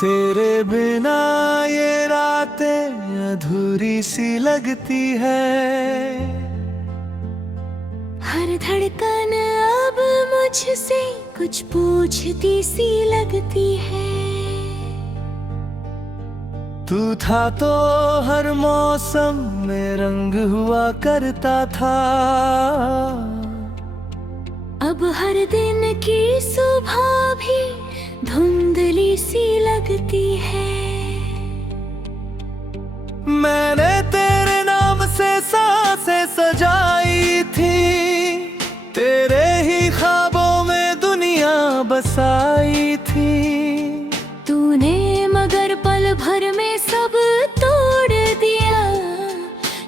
तेरे बिना ये रातें अधूरी सी लगती है। हर धड़कन अब मुझसे कुछ पूछती सी लगती है। तू था तो हर मौसम में रंग हुआ करता था। अब हर दिन की सुबह भी धुंधली सी लगती है। मैंने तेरे नाम से सांसें सजाई थी, तेरे ही ख्वाबों में दुनिया बसाई थी। तूने मगर पल भर में सब तोड़ दिया,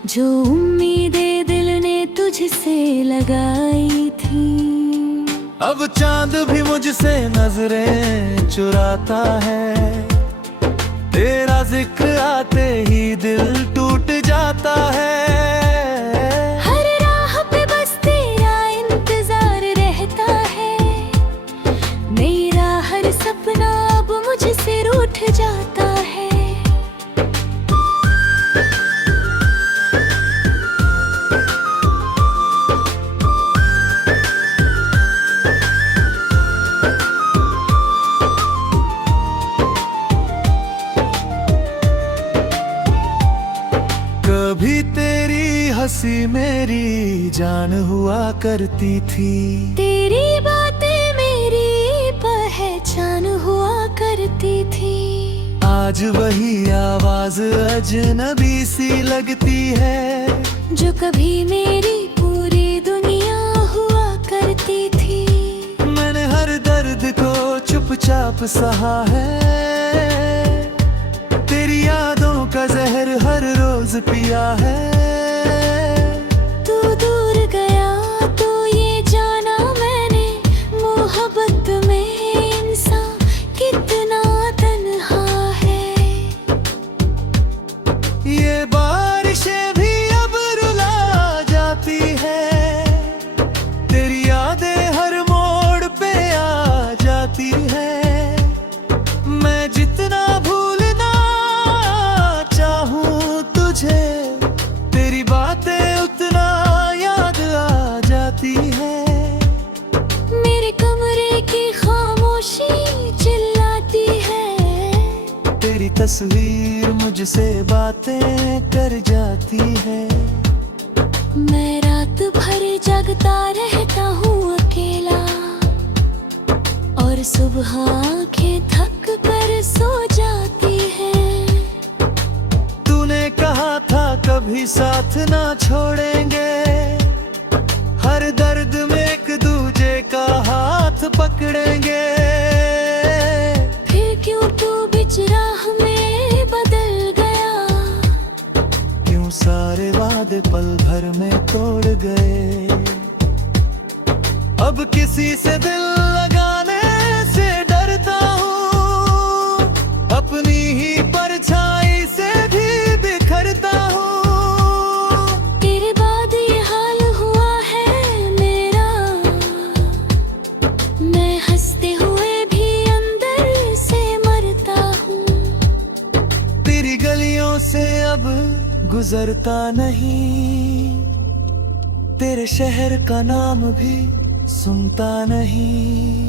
जो उम्मीदें दिल ने तुझसे लगाई थी। अब चांद भी मुझसे नजरें चुराता है, तेरा जिक्र आते ही दिल टूट जाता है। हर राह पे बस तेरा इंतजार रहता है, मेरा हर सपना अब मुझसे रूठ जाता है। कभी तेरी हंसी मेरी जान हुआ करती थी, तेरी बातें मेरी पहचान हुआ करती थी। आज वही आवाज अजनबी सी लगती है, जो कभी मेरी पूरी दुनिया हुआ करती थी। मैंने हर दर्द को चुपचाप सहा है, तेरी यादों का जहर हर रोज पिया है। तू दूर गया तो ये जाना मैंने, मोहब्बत में इंसान कितना तन्हा है। ये बारिशें भी अब रुला जाती है, तेरी यादें हर मोड़ पे आ जाती है। मैं जितना भूलना चाहूं तुझे, तेरी बातें उतना याद आ जाती है। मेरे कमरे की खामोशी चिल्लाती है, तेरी तस्वीर मुझसे बातें कर जाती है। मैं रात भर जगता रहता हूँ अकेला, और सुबह आंखें थक कर सो जाती है। तूने कहा था कभी साथ ना छोड़ेंगे, हर दर्द में एक दूजे का हाथ पकड़ेंगे। फिर क्यों तू बीच राह में बदल गया, क्यों सारे वादे पल भर में तोड़ गए। अब किसी से दिल लगाने से डरता हूँ, अपनी ही परछाई से भी बिखरता हूँ। तेरे बाद ये हाल हुआ है मेरा, मैं हंसते हुए भी अंदर से मरता हूँ। तेरी गलियों से अब गुजरता नहीं, तेरे शहर का नाम भी सुनता नहीं।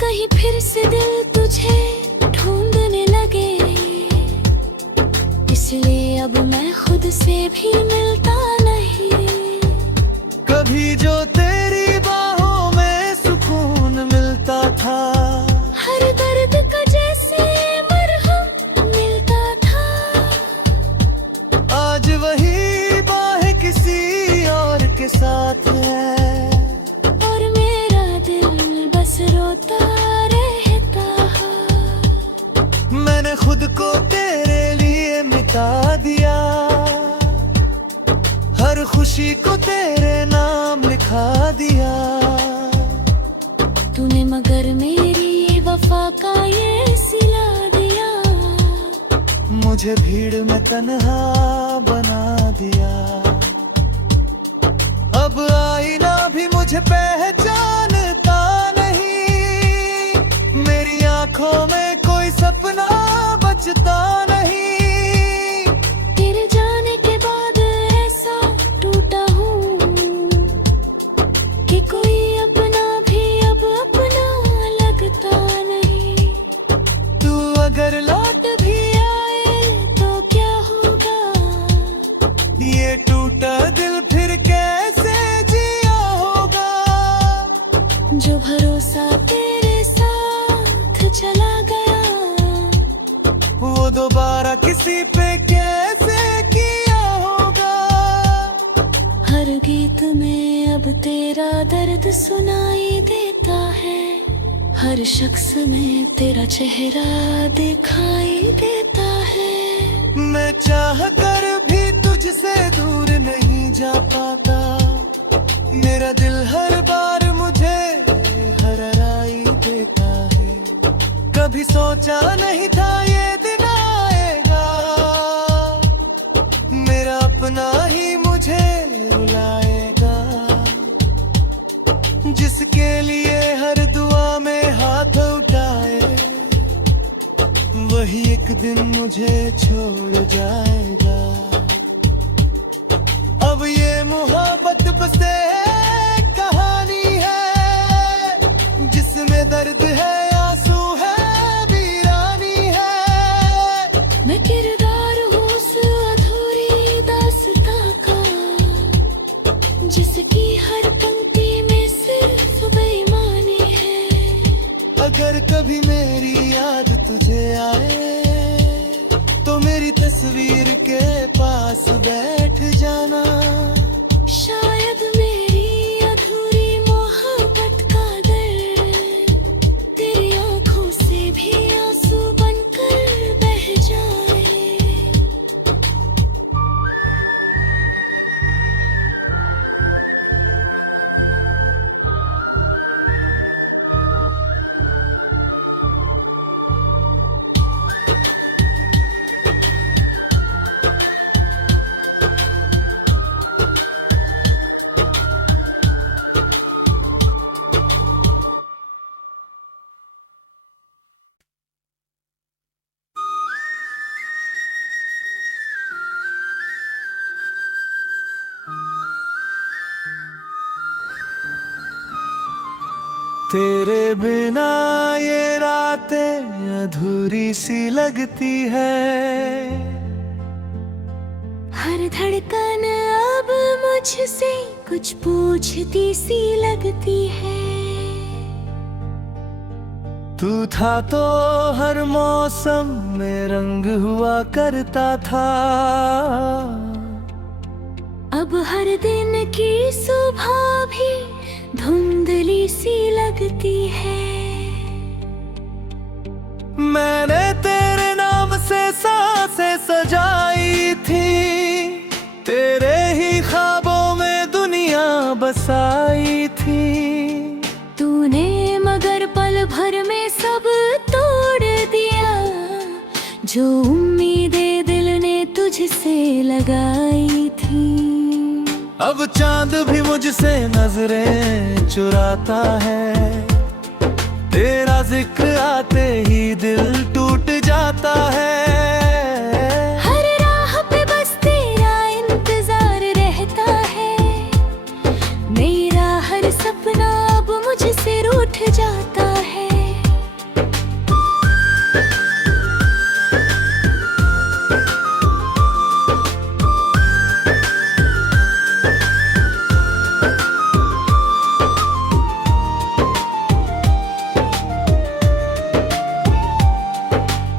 कहीं फिर से दिल तुझे ढूंढने लगे, इसलिए अब मैं खुद से भी मिलता नहीं। कभी जो तेरी बाहों में सुकून मिलता था, हर दर्द का जैसे मरहम मिलता था। आज वही बाहें किसी और के साथ है, और मेरा दिल बस रोता रहता है। मैंने खुद को तेरे लिए मिटा दिया, हर खुशी को तेरे नाम लिखा दिया। तूने मगर मेरी वफा का ये सिला दिया, मुझे भीड़ में तन्हा बना दिया। अब आईना भी मुझे पहचानता नहीं, मेरी आंखों में कोई पे कैसे किया होगा। हर गीत में अब तेरा दर्द सुनाई देता है, हर शख्स में तेरा चेहरा दिखाई देता है। मैं चाह कर भी तुझसे दूर नहीं जा पाता, मेरा दिल हर बार मुझे हराई देता है। कभी सोचा नहीं था ये दिन आएगा, मेरा अपना ही मुझे रुलाएगा। जिसके लिए हर दुआ में हाथ उठाए, वही एक दिन मुझे छोड़ जाएगा। अब ये मोहब्बत बस एक कहानी है, जिसमें दर्द है, आंसू है, वीरानी है। मैं किरदार हूँ उस अधूरी दास्तां का, जिसकी हर पंक्ति में सिर्फ बेईमानी है। अगर कभी मेरी याद तुझे आए, तो मेरी तस्वीर के पास बैठ जाना। शायद मेरी अधूरी मोहब्बत का दर्द तेरी आंखों से भी आंसू बनकर बह जाए। तेरे बिना ये रातें अधूरी सी लगती है। हर धड़कन अब मुझसे कुछ पूछती सी लगती है। तू था तो हर मौसम में रंग हुआ करता था। अब हर दिन की सुबह भी धुंधली सी लगती है। मैंने तेरे नाम से सांसें सजाई थी, तेरे ही ख्वाबों में दुनिया बसाई थी। तूने मगर पल भर में सब तोड़ दिया, जो उम्मीदें दिल ने तुझसे लगाई थी। अब चांद भी मुझसे नजरें चुराता है, तेरा जिक्र आते ही दिल टूट जाता है। हर राह पे बस तेरा इंतजार रहता है, मेरा हर सपना अब मुझसे रूठ जाता है।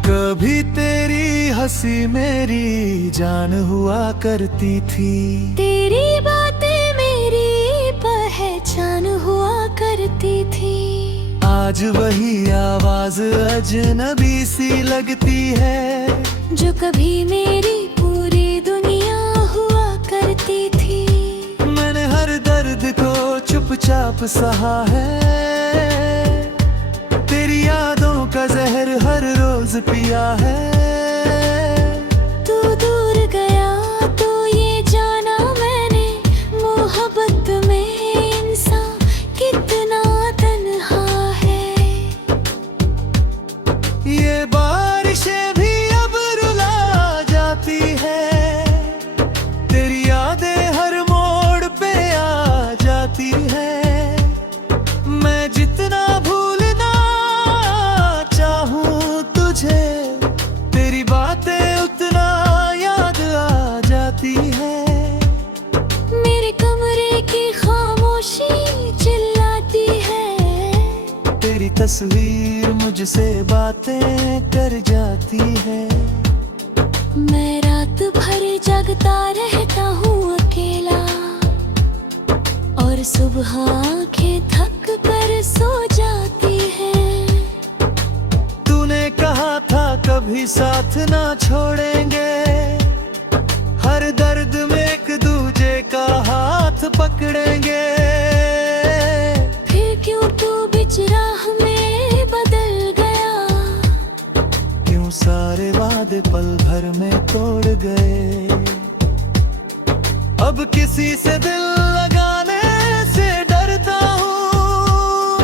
कभी तेरी हंसी मेरी जान हुआ करती थी, तेरी बातें मेरी पहचान हुआ करती थी। आज वही आवाज अजनबी सी लगती है, जो कभी मेरी पूरी दुनिया हुआ करती थी। मैंने हर दर्द को चुपचाप सहा है, तेरी यादों का जहर हर रोज पिया है। तू दूर गया तो ये जाना मैंने, मोहब्बत में इंसान कितना तन्हा है। ये बारिशें भी अब रुला जाती है, तेरी यादें हर मोड़ पे आ जाती है। मैं जितना भूलना चाहूं तुझे, तेरी बातें उतना याद आ जाती है। मेरे कमरे की खामोशी चिल्लाती है, तेरी तस्वीर मुझसे बातें कर जाती है। मैं रात भर जगता रहता हूँ अकेला, और सुबह आंखें थक कर सो जाती हैं। तूने कहा था कभी साथ ना छोड़ेंगे, हर दर्द में एक दूजे का हाथ पकड़ेंगे। फिर क्यों तू बीच राह में बदल गया? क्यों सारे वादे पल भर में तोड़ गए? अब किसी से दिल लगाने से डरता हूँ,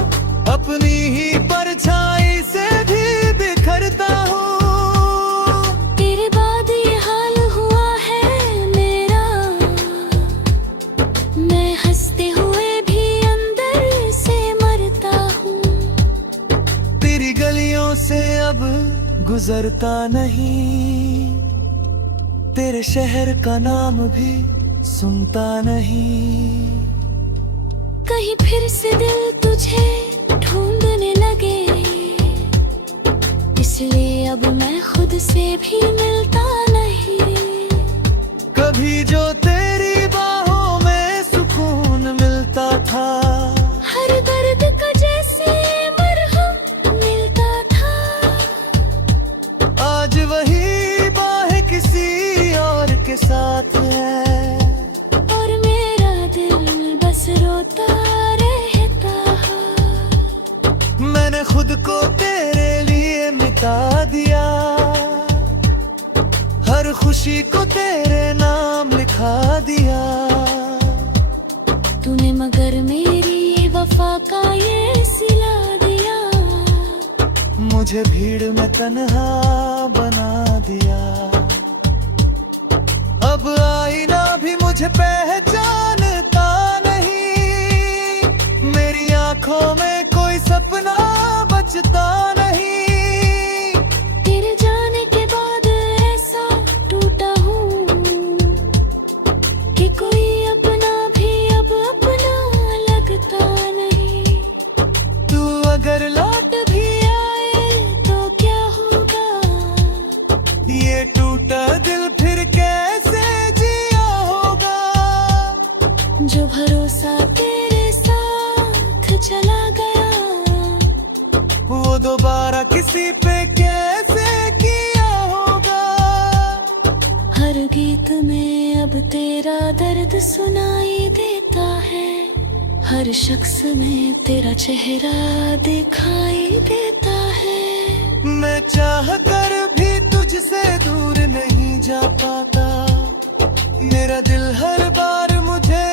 अपनी ही परछाई से भी बिखरता हूँ। तेरे बाद ये हाल हुआ है मेरा, मैं हंसते हुए भी अंदर से मरता हूँ। तेरी गलियों से अब गुजरता नहीं, तेरे शहर का नाम भी सुनता नहीं। कहीं फिर से दिल तुझे ढूंढने लगे, इसलिए अब मैं खुद से भी मिलता नहीं। कभी जो तेरी बाहों में सुकून मिलता था, हर दर्द का जैसे मरहम मिलता था, आज वही बाहें किसी और के साथ है। और मेरा दिल बस रोता रहता है। मैंने खुद को तेरे लिए मिटा दिया, हर खुशी को तेरे नाम लिखा दिया। तूने मगर मेरी वफा का ये सिला दिया, मुझे भीड़ में तन्हा बना दिया। अब आईना भी मुझे पहचानता नहीं, मेरी आंखों में कोई सपना बचता नहीं। तेरे जाने के बाद ऐसा टूटा हूँ कि कोई अपना भी अब अपना लगता नहीं। तू अगर लौट भी आए तो क्या होगा, ये टूटा दिल फिर कैसे जिया होगा। जो भरोसा तेरे साथ चला गया, वो दोबारा किसी पे कैसे किया होगा। हर गीत में अब तेरा दर्द सुनाई देता है, हर शख्स में तेरा चेहरा दिखाई देता है। मैं चाह कर भी तुझसे दूर नहीं जा पाता, मेरा दिल हर बार मुझे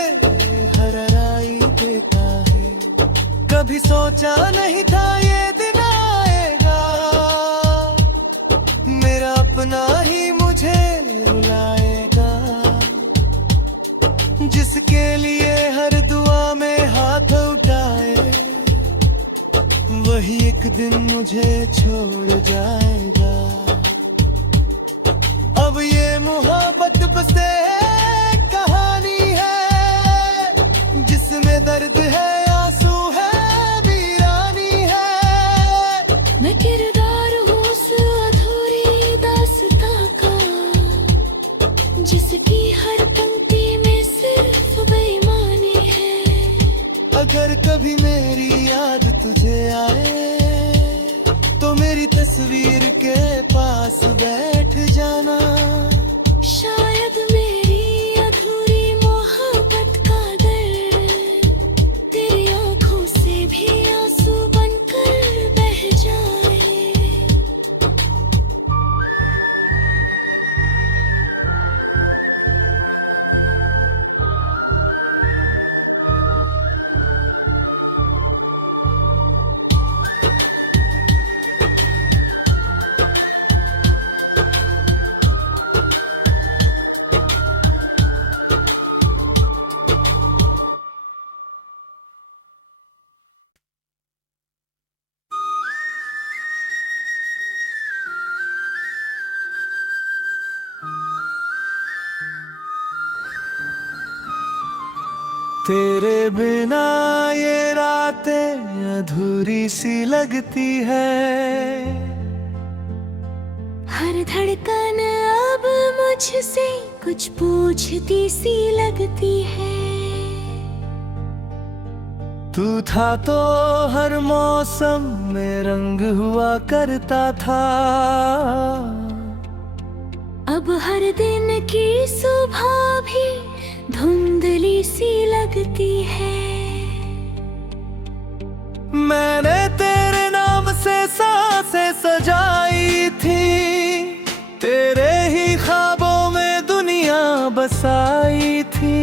हराई देता है। कभी सोचा नहीं था ये दिन आएगा, मेरा अपना ही मुझे रुलाएगा। जिसके लिए हर दुआ में हाथ उठाए, वही एक दिन मुझे छोड़ जाएगा। अब ये मोहब्बत बस एक कहानी है, जिसमें दर्द है, आंसू है, वीरानी है। मैं किरदार हूँ उस अधूरी दास्तां का, जिसकी हर पंक्ति में सिर्फ बेईमानी है। अगर कभी मेरी याद तुझे आए, तो मेरी तस्वीर के पास बैठ जाना। शायद मेरी अधूरी मोहब्बत का दर्द तेरी आंखों से भी आंसू बनकर बह जाए। तेरे बिना ये रातें अधूरी सी लगती है। हर धड़कन अब मुझसे कुछ पूछती सी लगती है। तू था तो हर मौसम में रंग हुआ करता था। अब हर दिन की सुबह भी धुंधली सी लगती है। मैंने तेरे नाम से सांसें सजाई थी, तेरे ही ख्वाबों में दुनिया बसाई थी।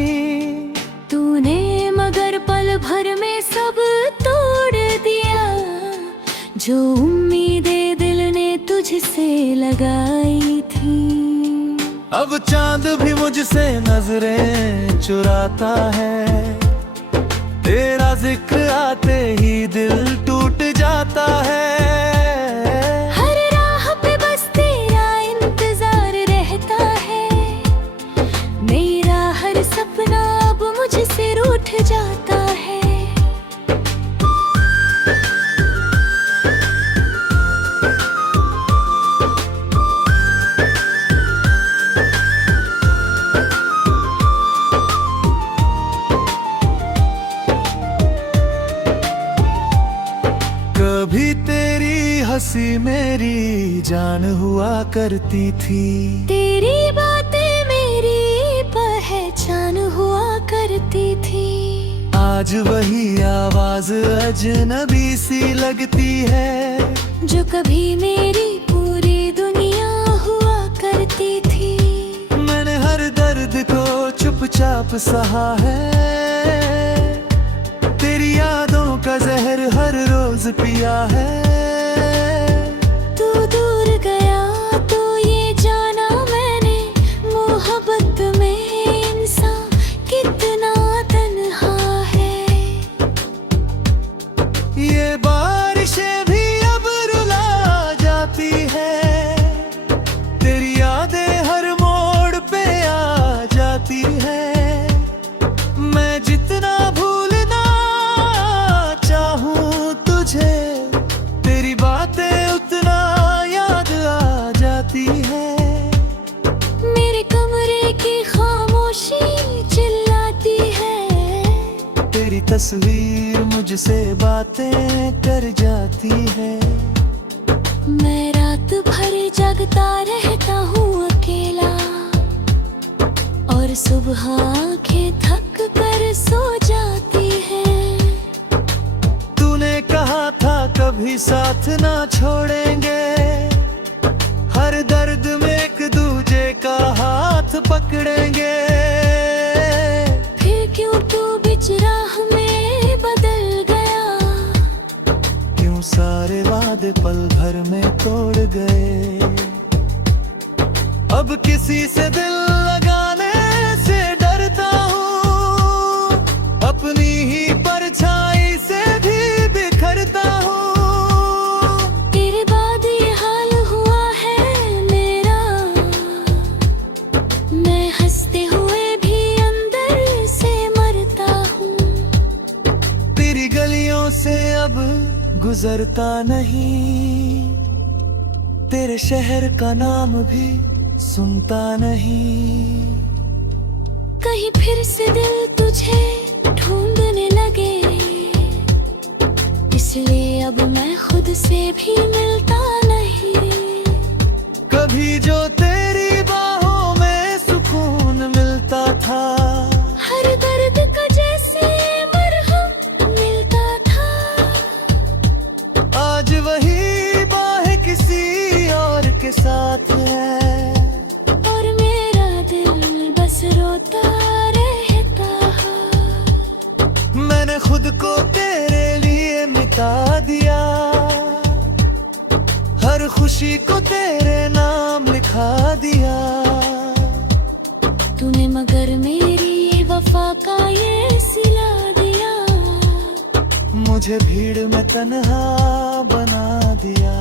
तूने मगर पल भर में सब तोड़ दिया, जो उम्मीदें दिल ने तुझसे लगाई थी। अब चांद भी मुझसे नजरें चुराता है, तेरा जिक्र आते ही दिल टूट जाता है। हर राह पे बस तेरा इंतजार रहता है, मेरा हर सपना अब मुझसे रूठ जाता है। कभी तेरी हंसी मेरी जान हुआ करती थी, तेरी बातें मेरी पहचान हुआ करती थी। आज वही आवाज अजनबी सी लगती है, जो कभी मेरी पूरी दुनिया हुआ करती थी। मैंने हर दर्द को चुपचाप सहा है, तेरी यादों का जहर हर रोज पिया है। तू दूर गया तो ये जाना मैंने, मोहब्बत में इंसान कितना तन्हा है। ये बारिशें भी अब रुला जाती है, तेरी यादें हर मोड़ पे आ जाती है। मैं जितना भूलना चाहूं तुझे, तेरी बातें उतना याद आ जाती है। मेरे कमरे की खामोशी चिल्लाती है, तेरी तस्वीर मुझसे बातें कर जाती है। मैं रात भर जगता रहता हूँ अकेला, और सुबह आंखें थक कर सो जाती है। तूने कहा था कभी साथ ना छोड़ेंगे, हर दर्द में एक दूजे का हाथ पकड़ेंगे। फिर क्यों तू बीच राह में बदल गया, क्यों सारे वादे पल भर में तोड़ गए। अब किसी से दिल लगाने से डरता हूँ, अपनी ही परछाई से भी बिखरता हूँ। तेरे बाद ये हाल हुआ है मेरा, मैं हंसते हुए भी अंदर से मरता हूँ। तेरी गलियों से अब गुजरता नहीं, तेरे शहर का नाम भी सुनता नहीं। कहीं फिर से दिल तुझे ढूंढने लगे, इसलिए अब मैं खुद से भी मिलता नहीं। कभी जो तेरी बाहों में सुकून मिलता था, हर दर्द का जैसे मरहम मिलता था। आज वही बाहें किसी और के साथ है, और मेरा दिल बस रोता रहता है। मैंने खुद को तेरे लिए मिटा दिया, हर खुशी को तेरे नाम लिखा दिया। तूने मगर मेरी वफा का ये सिला दिया, मुझे भीड़ में तन्हा बना दिया।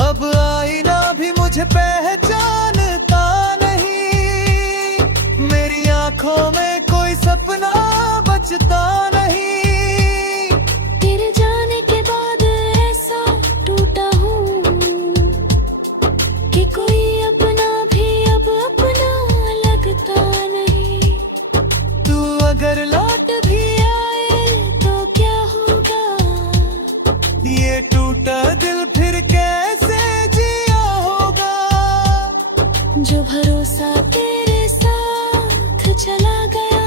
अब आईना भी मुझे पहचानता नहीं, मेरी आंखों में कोई सपना बचता नहीं। तेरे जाने के बाद ऐसा टूटा हूँ कि कोई अपना जो भरोसा तेरे साथ चला गया,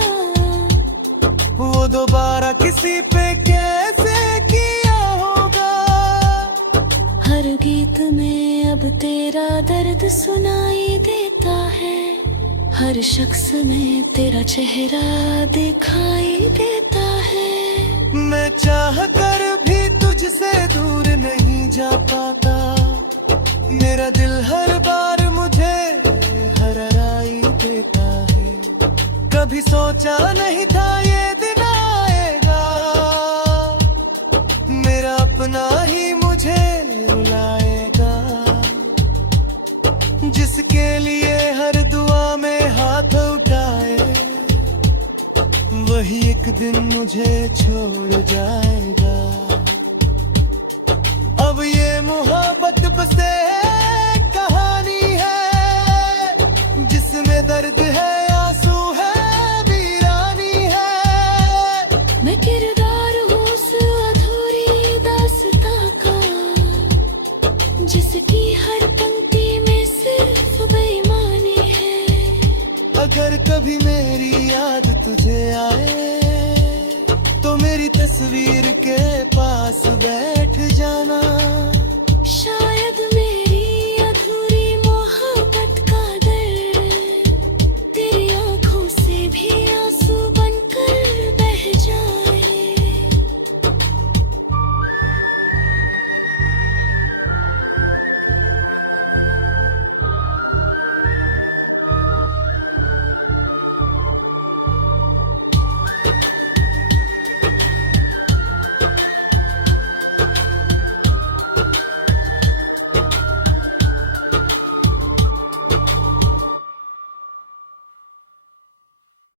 वो दोबारा किसी पे कैसे किया होगा। हर गीत में अब तेरा दर्द सुनाई देता है, हर शख्स में तेरा चेहरा दिखाई देता है। मैं चाह कर भी तुझसे दूर नहीं जा पाता, मेरा दिल हर बार मुझे हराई देता है। कभी सोचा नहीं था ये दिन आएगा, मेरा अपना ही मुझे रुलाएगा। जिसके लिए हर दुआ में हाथ उठाए, वही एक दिन मुझे छोड़ जाएगा। अब ये मोहब्बत बस एक कहानी है, जिसमें दर्द है, आंसू है, वीरानी है। मैं किरदार हूँ उस अधूरी दास्तां का, जिसकी हर पंक्ति में सिर्फ बेईमानी है। अगर कभी मेरी याद तुझे आए, तो मेरी तस्वीर के पास बैठ जाना।